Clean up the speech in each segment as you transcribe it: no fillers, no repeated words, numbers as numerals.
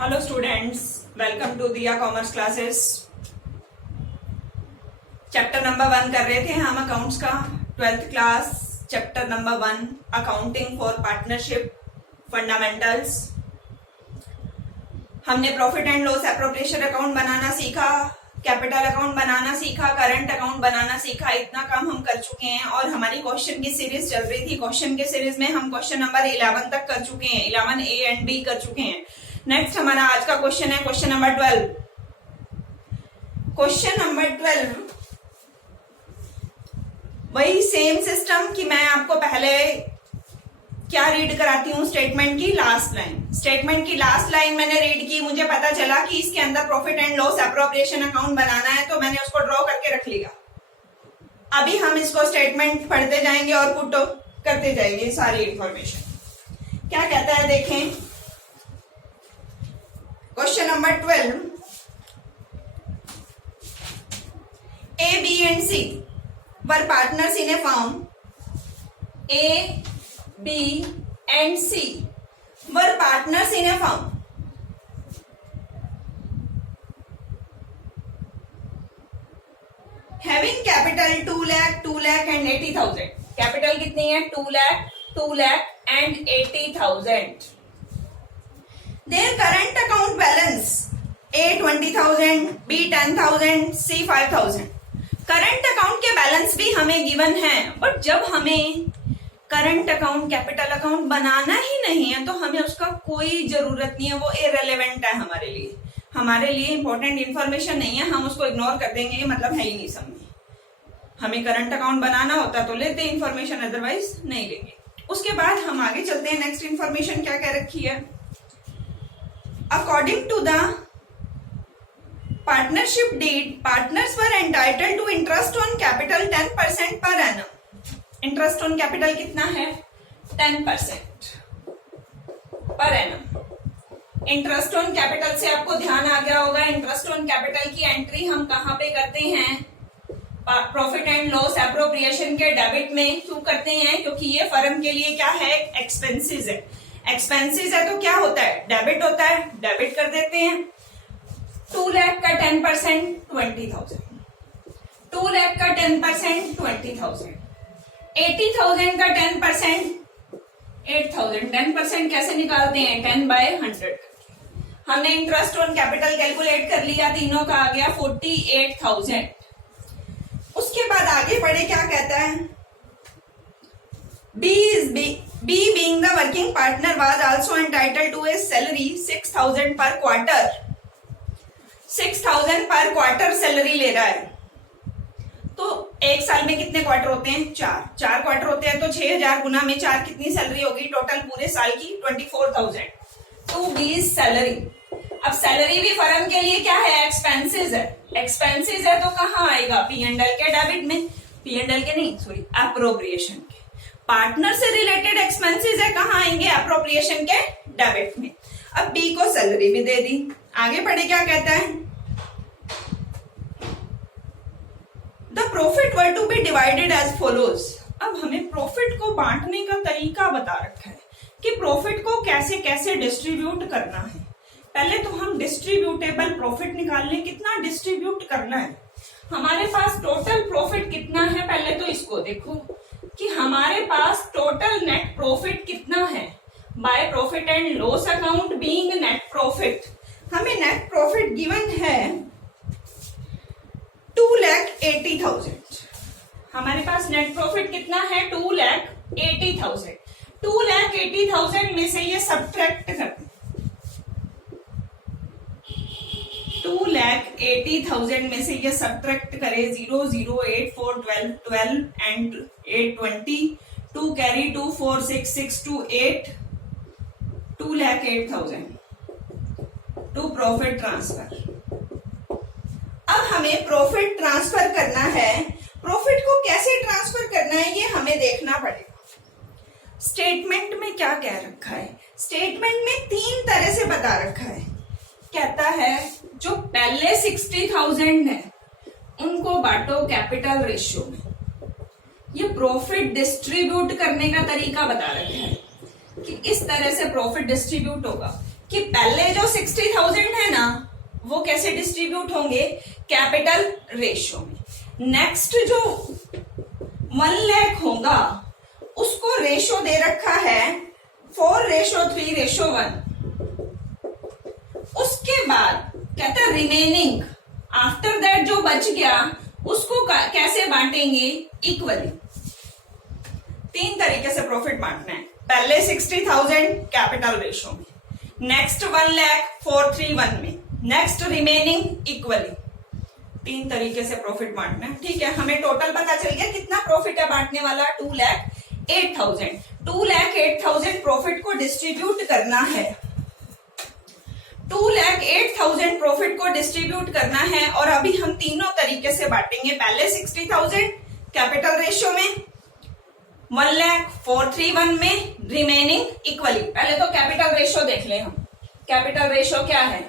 Hello students, welcome to Diya commerce classes. Chapter number 1 कर रहे थे हम अकाउंट्स का, 12th class, chapter number 1 accounting for partnership fundamentals. हमने profit and loss appropriation account बनाना सीखा, कैपिटल अकाउंट बनाना सीखा, करंट अकाउंट बनाना सीखा। इतना काम हम कर चुके हैं और हमारी क्वेश्चन की सीरीज चल रही थी। क्वेश्चन के सीरीज में हम क्वेश्चन नंबर 11 तक कर चुके हैं, 11 ए एंड बी कर चुके हैं। नेक्स्ट हमारा आज का क्वेश्चन है क्वेश्चन नंबर 12। क्वेश्चन नंबर 12 वही सेम सिस्टम कि मैं आपको पहले क्या रीड कराती हूँ, स्टेटमेंट की लास्ट लाइन। स्टेटमेंट की लास्ट लाइन मैंने रीड की, मुझे पता चला कि इसके अंदर profit and loss appropriation account बनाना है, तो मैंने उसको ड्रॉ करके रख लिया। अभी हम इसको स्टेटमेंट पढ़ते जाएंगे और पुट करते जाएंगे सारी इंफॉर्मेशन। क्या कहता है देखें, question number 12, A, B and C were partners in a firm. A, B and C were partners in a firm. Having capital 2 lakh, 2 lakh and 80,000. Capital कितनी है? 2 lakh, 2 lakh and 80,000. Their current account balance A 20,000, B 10,000, C 5,000. Current account के balance भी हमें given है, but जब हमें current account capital account बनाना ही नहीं है तो हमें उसका कोई जरूरत नहीं है, वो इररिलेवेंट है हमारे लिए। हमारे लिए इंपॉर्टेंट इंफॉर्मेशन नहीं है, हम उसको इग्नोर कर देंगे, ये मतलब है ही नहीं समझे। हमें करंट अकाउंट बनाना होता तो लेते इंफॉर्मेशन, अदरवाइज नहीं लेंगे। उसके बाद हम आगे चलते हैं। नेक्स्ट इंफॉर्मेशन क्या कह रखी है, according to the partnership deed, partners were entitled to interest on capital 10% per annum. Interest on capital कितना है? 10% per annum. Interest on capital से आपको ध्यान आ गया होगा, इंटरेस्ट ऑन कैपिटल की एंट्री हम कहां पे करते हैं? प्रॉफिट एंड लॉस एप्रोप्रिएशन के डेबिट में। क्यों करते हैं? क्योंकि ये फर्म के लिए क्या है? एक्सपेंसेस है। एक्सपेंसेस है तो क्या होता है? डेबिट होता है, डेबिट कर देते हैं। 2 लाख का 10% 20,000, 2 लाख का 10% 20,000, 80,000 का 10% 8,000। 10% कैसे निकालते हैं? 10/100। हमने इंटरेस्ट ऑन कैपिटल कैलकुलेट कर लिया, तीनों का आ गया 48,000। उसके बाद आगे बढ़े, क्या कहता है, B being the working partner was also entitled to a salary 6,000 per quarter. 6,000 पर क्वार्टर सैलरी ले रहा है। तो एक साल में कितने क्वार्टर होते हैं? 4 क्वार्टर होते हैं, तो 6,000 गुना में 4 कितनी सैलरी होगी टोटल पूरे साल की? 24,000 टू बी सैलरी। अब सैलरी भी फर्म के लिए क्या है? एक्सपेंसेस है। एक्सपेंसेस है तो कहाँ आएगा? P&L के डेबिट में। P&L के नहीं, सॉरी, एप्रोप्रिएशन के। पार्टनर से रिलेटेड एक्सपेंसेस है, कहाँ आएंगे? एप्रोप्रिएशन के डेबिट में। अब बी को सैलरी भी दे दी। आगे बढ़े, क्या कहता है, the profit were to be divided as follows. अब हमें प्रॉफिट को बांटने का तरीका बता रखा है कि प्रॉफिट को कैसे कैसे डिस्ट्रीब्यूट करना है। पहले तो हम डिस्ट्रीब्यूटेबल प्रॉफिट निकाल लें, कितना डिस्ट्रीब्यूट करना है। हमारे पास टोटल प्रॉफिट कितना है, पहले तो इसको देखो कि हमारे पास टोटल नेट प्रॉफिट कितना है। By profit and loss account being net profit, हमें नेट प्रॉफिट गिवन है 2,80,000। हमारे पास नेट प्रॉफिट कितना है? 2,80,000। 2,80,000 में से ये सब्ट्रैक्ट करते, 2,80,000 में से ये सब्ट्रैक्ट करे 0, 0, 8, 4, 12, 12 and 8, 20, 2 carry 2, 4, 6, 6, 2, 8, 2,08,000 to profit transfer. अब हमें प्रॉफिट ट्रांसफर करना है। प्रॉफिट को कैसे ट्रांसफर करना है ये हमें देखना पड़ेगा। स्टेटमेंट में क्या कह रखा है? स्टेटमेंट में 3 तरह से बता रखा है। कहता है जो पहले 60,000 है उनको बांटो कैपिटल रेशियो में। ये प्रॉफिट डिस्ट्रीब्यूट करने का तरीका बता रखा है कि इस तरह से प्रॉफिट डिस्ट्रीब्यूट होगा कि पहले जो 60,000 है ना वो कैसे डिस्ट्रीब्यूट होंगे, कैपिटल रेशियो में। नेक्स्ट जो 1 लाख होगा उसको रेशियो दे रखा है 4:3:1। उसके बाद कहता है रिमेनिंग, आफ्टर दैट जो बच गया उसको कैसे बांटेंगे, इक्वली। 3 तरीके से प्रॉफिट बांटना है। पहले 60,000 कैपिटल रेशियो में, नेक्स्ट 1 लाख 4:3:1 में, नेक्स्ट रिमेनिंग इक्वली। 3 तरीके से प्रॉफिट बांटना है। ठीक है, हमें टोटल पता चल गया कितना प्रॉफिट है बांटने वाला, 2,08,000। 2,08,000 प्रॉफिट को डिस्ट्रीब्यूट करना है, 2,08,000 प्रॉफिट को डिस्ट्रीब्यूट करना है। और अभी हम तीनों तरीके से बांटेंगे। पहले 60,000 कैपिटल रेशियो में, 1 लाख 4:3:1 में, रिमेनिंग इक्वली। पहले तो कैपिटल रेशियो देख ले हम। कैपिटल रेशियो क्या है,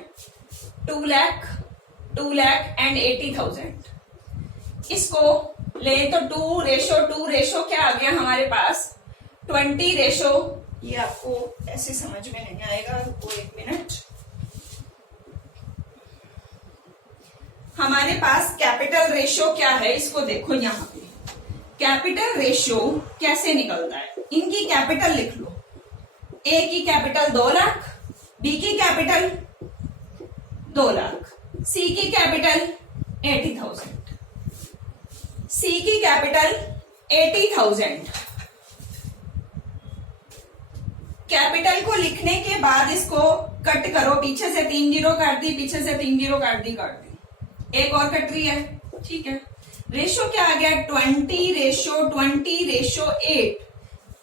2,80,000। इसको ले तो 2:2 क्या आ गया हमारे पास, 20:। ये आपको ऐसे समझ में नहीं आएगा, रुको 1 मिनट। हमारे पास कैपिटल रेशियो क्या है, इसको देखो। यहां पे कैपिटल रेशियो कैसे निकलता है, इनकी कैपिटल लिख लो। ए की कैपिटल 2 लाख, बी की कैपिटल 2 लाख, सी की कैपिटल 80,000, सी की कैपिटल 80,000। कैपिटल को लिखने के बाद इसको कट करो, पीछे से 3 जीरो काट दी, पीछे से 3 जीरो काट दी, एक और कट रही है। ठीक है, रेशियो क्या आ गया, 20:20:8।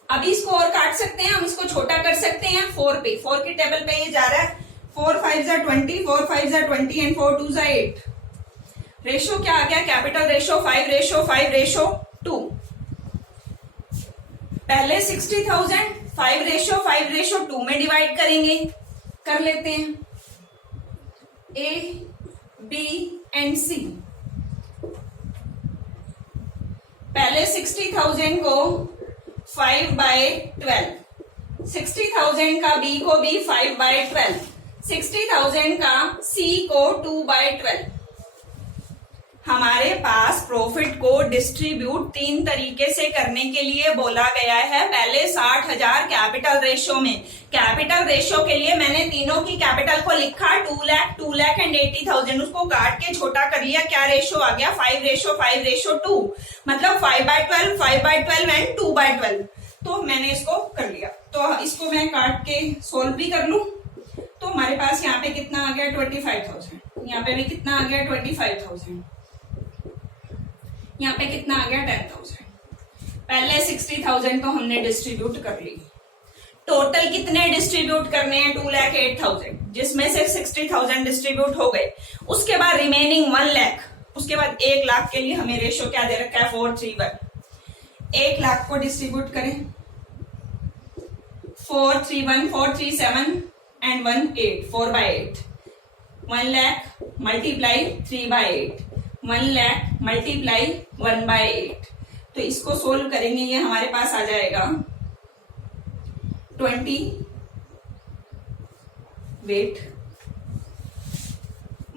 अभी इसको और काट सकते हैं हम, इसको छोटा कर सकते हैं 4 पे। 4 की टेबल पे ये जा रहा है, 4 5 20, 4 5 20 एंड 4 2 8। रेशियो क्या आ गया, कैपिटल रेशियो 5:5:2। पहले 60,000 5:5:2 में डिवाइड करेंगे, कर लेते हैं। ए बी एंड सी, पहले 60,000 को 5/12, 60,000 का बी को भी 5/12, 60,000 का सी को 2/12। हमारे पास प्रॉफिट को डिस्ट्रीब्यूट 3 तरीके से करने के लिए बोला गया है। पहले 60,000 कैपिटल रेशियो में, कैपिटल रेशियो के लिए मैंने तीनों की कैपिटल को लिखा 2 लाख, 2 लाख एंड 80,000। उसको काट के छोटा कर लिया, क्या रेशियो आ गया, 5:5:2, मतलब 5/12, 5/12 एंड 2/12। तो मैंने इसको कर लिया। तो इसको मैं काट के सोल्व भी कर लू, तो हमारे पास यहाँ पे कितना आ गया, 25,000। यहाँ पे भी कितना आ गया, 25,000। यहाँ पे कितना आ गया, 10,000। पहले 60,000 तो हमने डिस्ट्रीब्यूट कर ली। टोटल कितने डिस्ट्रीब्यूट करने हैं, 2,08,000, जिसमें से 60,000 डिस्ट्रीब्यूट हो गए। उसके बाद रिमेनिंग 1 लाख, उसके बाद 1 लाख के लिए हमें रेशियो क्या दे रखा है, 4:3:1। 1 लाख को डिस्ट्रीब्यूट करें, 4:3:1, 4 3 7 and 1 8, 4/8। 1 lakh multiply 3/8, 1 lakh multiply 1/8। तो इसको सोल्व करेंगे, ये हमारे पास आ जाएगा 20। वेट,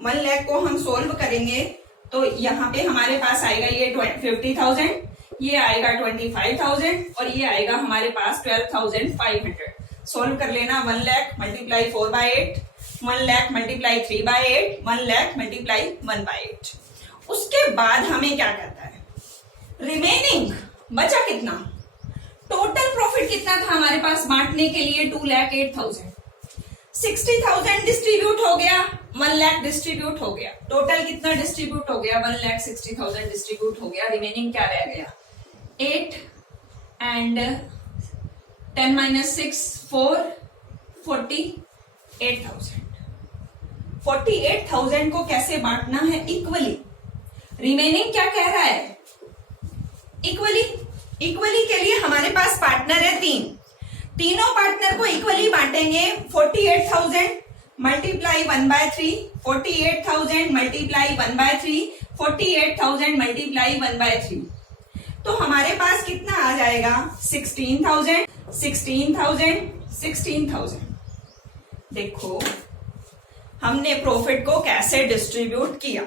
1 लाख को हम सोल्व करेंगे तो यहाँ पे हमारे पास आएगा ये 50,000, ये आएगा 25,000 और ये आएगा हमारे पास 12,500। सोल्व कर लेना, 1 lakh multiply 4/8, 1 lakh multiply 3/8, 1 lakh multiply 1/8। उसके बाद हमें क्या कहता है, रिमेनिंग बचा कितना, टोटल प्रॉफिट कितना था हमारे पास बांटने के लिए, 2,08,000। 60,000 डिस्ट्रीब्यूट हो गया, 1 लाख डिस्ट्रीब्यूट हो गया, टोटल कितना डिस्ट्रीब्यूट हो गया, 1,60,000 डिस्ट्रीब्यूट हो गया। रिमेनिंग क्या रह गया, 8 एंड 10 - 6 4, 48,000। 48,000 को कैसे बांटना है, इक्वली। रिमेनिंग क्या कह रहा है, इक्वली। इक्वली के लिए हमारे पास पार्टनर है 3, तीनों पार्टनर को इक्वली बांटेंगे। 48,000 मल्टीप्लाई 1/3, 48,000 मल्टीप्लाई 1/3, 48,000 मल्टीप्लाई 1/3। तो हमारे पास कितना आ जाएगा, 16,000, 16,000, 16,000। देखो हमने प्रॉफिट को कैसे डिस्ट्रीब्यूट किया।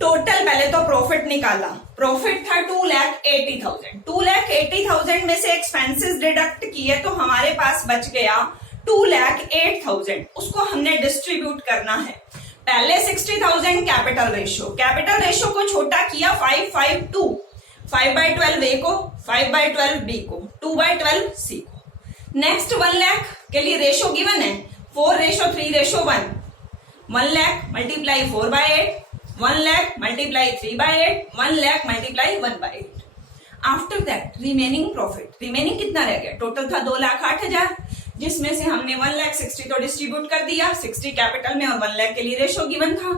टोटल पहले तो प्रॉफिट निकाला, प्रॉफिट था 2,80,000। 2,80,000 में से एक्सपेंसेस डिडक्ट किए तो हमारे पास बच गया 2,08,000। उसको हमने डिस्ट्रीब्यूट करना है। पहले 60,000 कैपिटल रेशियो को छोटा किया 5/2, 5/12 ए को, 5/12 बी को, 2/12 सी को। नेक्स्ट 1 लाख के लिए रेशियो गिवन है 4:3:1। 1 lakh multiply 4/8, 1 lakh multiply 3/8, 1 lakh multiply 1/8। After that remaining profit, remaining कितना रह गया? टोटल था 2,08,000, जिसमें से हमने 1,60,000 तो डिस्ट्रीब्यूट कर दिया, 60 कैपिटल में और 1 लाख के लिए रेशियो गिवन था।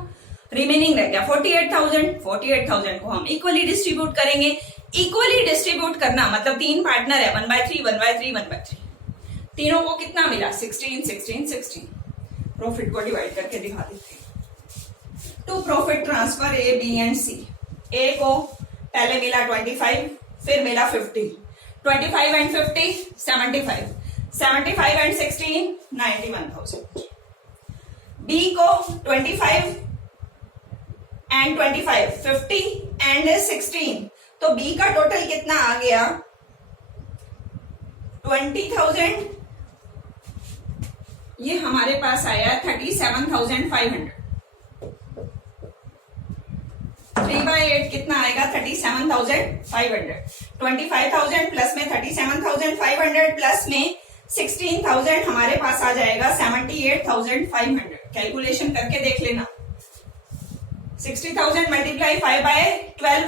रिमेनिंग रह गया 48,000। 48,000 को हम इक्वली डिस्ट्रीब्यूट करेंगे। इक्वली डिस्ट्रीब्यूट करना मतलब 3 पार्टनर है, 1/3, 1/3, 1/3। तीनों को कितना मिला? 16, 16, 16। प्रॉफिट को डिवाइड करके दिखा देते हैं। To profit transfer A, B and C. A को पहले मिला 25, फिर मिला 50। 25 एंड 50 75, 75 एंड 16 91,000। बी को 25 एंड 25, 50 एंड 16, तो बी का टोटल कितना आ गया? 20,000। ये हमारे पास आया 37,500। 3/8 कितना आएगा? 37,500। 25,000 प्लस में 37,500 प्लस में 16,000 हमारे पास आ जाएगा 78,500। कैलकुलेशन करके देख लेना। 60,000 मल्टीप्लाई 5/12,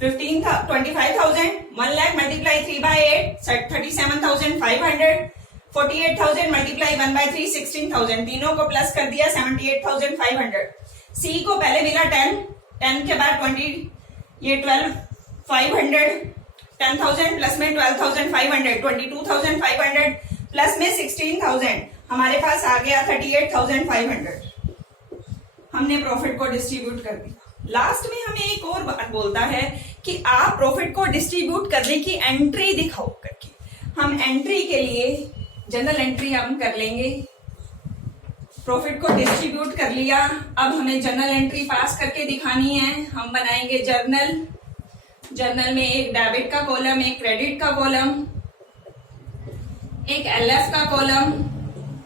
25,000। 1 लाख मल्टीप्लाई 3/8, 37,500। 48,000 मल्टीप्लाई 1/3, 16,000। तीनों को प्लस कर दिया 78,500। सी को पहले मिला 10, 10 के बाद 20, ये 12,500। 10,000 प्लस में 12,500, 22,500 प्लस में 16,000 हमारे पास आ गया 38,500। हमने प्रॉफिट को डिस्ट्रीब्यूट कर दिया। लास्ट में हमें एक और बात बोलता है कि आप प्रॉफिट को डिस्ट्रीब्यूट करने की एंट्री दिखाओ करके। हम एंट्री के लिए जनरल एंट्री हम कर लेंगे। प्रॉफिट को डिस्ट्रीब्यूट कर लिया, अब हमें जर्नल एंट्री पास करके दिखानी है। हम बनाएंगे जर्नल। जर्नल में एक डेबिट का कॉलम, एक क्रेडिट का कॉलम, एक एलएफ का कॉलम,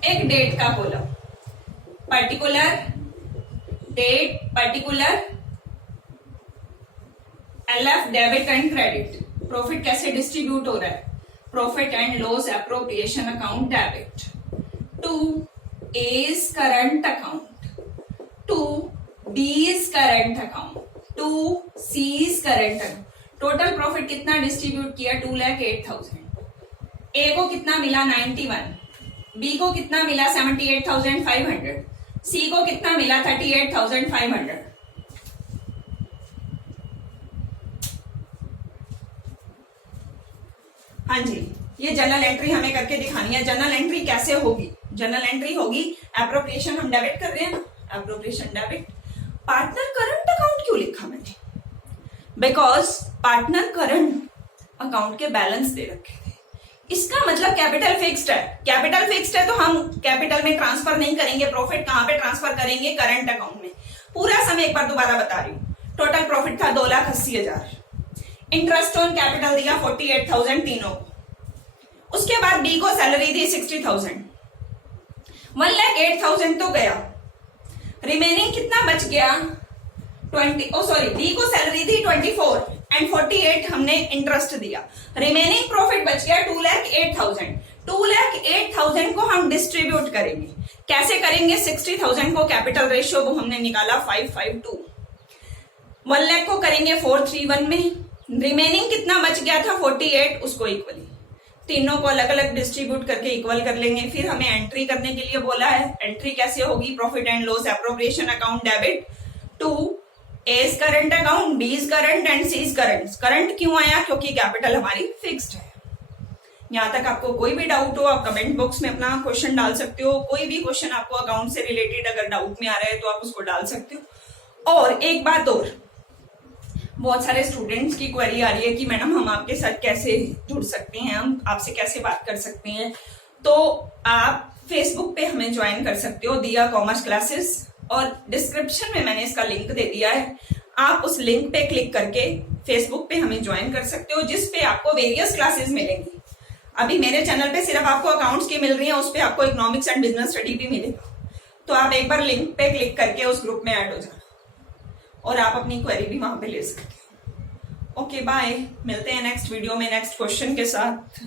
एक डेट का column. Particular date, particular LF, debit and credit. Profit कैसे डिस्ट्रीब्यूट हो रहा है? Profit and loss appropriation account debit to A's current account, to B's current account, to C's current account। Total profit कितना distribute किया? 2,08,000। A को कितना मिला? 91। B को कितना मिला? 78,500। C को कितना मिला? 38,500। हाँ जी, ये जर्नल एंट्री हमें करके दिखानी है। जर्नल एंट्री कैसे होगी? जर्नल एंट्री होगी एप्रोप्रिएशन, हम डेबिट कर रहे हैं ना, appropriation debit. Partner current account क्यों लिखा मैंने? बिकॉज पार्टनर करंट अकाउंट के बैलेंस दे रखे थे। इसका मतलब कैपिटल फिक्स्ड है। कैपिटल फिक्स्ड है तो हम कैपिटल में ट्रांसफर नहीं करेंगे। प्रॉफिट कहां पे ट्रांसफर करेंगे? करंट अकाउंट में। पूरा समय एक बार दोबारा बता रही हूँ। टोटल प्रॉफिट था 2,80,000। इंटरेस्ट ऑन कैपिटल दिया 48,000 तीनों को। उसके बाद बी को सैलरी दी 60,000। 1,08,000 तो गया। रिमेनिंग कितना बच गया? 20। डी को सैलरी दी 24 एंड 48 हमने इंटरेस्ट दिया। रिमेनिंग प्रॉफिट बच गया 2,08,000। 2,08,000 को हम डिस्ट्रीब्यूट करेंगे। कैसे करेंगे? 60,000 को कैपिटल रेशियो वो हमने निकाला 5/2। 1 लाख को करेंगे 4/3 में। रिमेनिंग कितना बच गया था? 48, उसको इक्वली तीनों को अलग अलग डिस्ट्रीब्यूट करके इक्वल कर लेंगे। फिर हमें एंट्री करने के लिए बोला है। एंट्री कैसे होगी? Profit and loss appropriation account debit to A's current account, B's current and C's current. Current क्यों आया? क्योंकि कैपिटल हमारी फिक्स्ड है। यहां तक आपको कोई भी डाउट हो आप कमेंट बॉक्स में अपना क्वेश्चन डाल सकते हो। कोई भी क्वेश्चन आपको अकाउंट से रिलेटेड अगर डाउट में आ रहा है तो आप उसको डाल सकते हो। और एक बात और, बहुत सारे स्टूडेंट्स की क्वेरी आ रही है कि मैडम हम आपके साथ कैसे जुड़ सकते हैं, हम आपसे कैसे बात कर सकते हैं। तो आप फेसबुक पे हमें ज्वाइन कर सकते हो, दिया कॉमर्स क्लासेस, और डिस्क्रिप्शन में मैंने इसका लिंक दे दिया है। आप उस लिंक पे क्लिक करके फेसबुक पे हमें ज्वाइन कर सकते हो, जिस पे आपको वेरियस क्लासेस मिलेंगी। अभी मेरे चैनल पे सिर्फ आपको अकाउंट्स की मिल रही है, उस पे आपको इकोनॉमिक्स एंड बिजनेस स्टडी भी मिलेगा। तो आप एक बार लिंक पे क्लिक करके उस ग्रुप में ऐड हो जाना और आप अपनी क्वेरी भी वहां पे ले सकते हो। ओके बाय, मिलते हैं नेक्स्ट वीडियो में नेक्स्ट क्वेश्चन के साथ।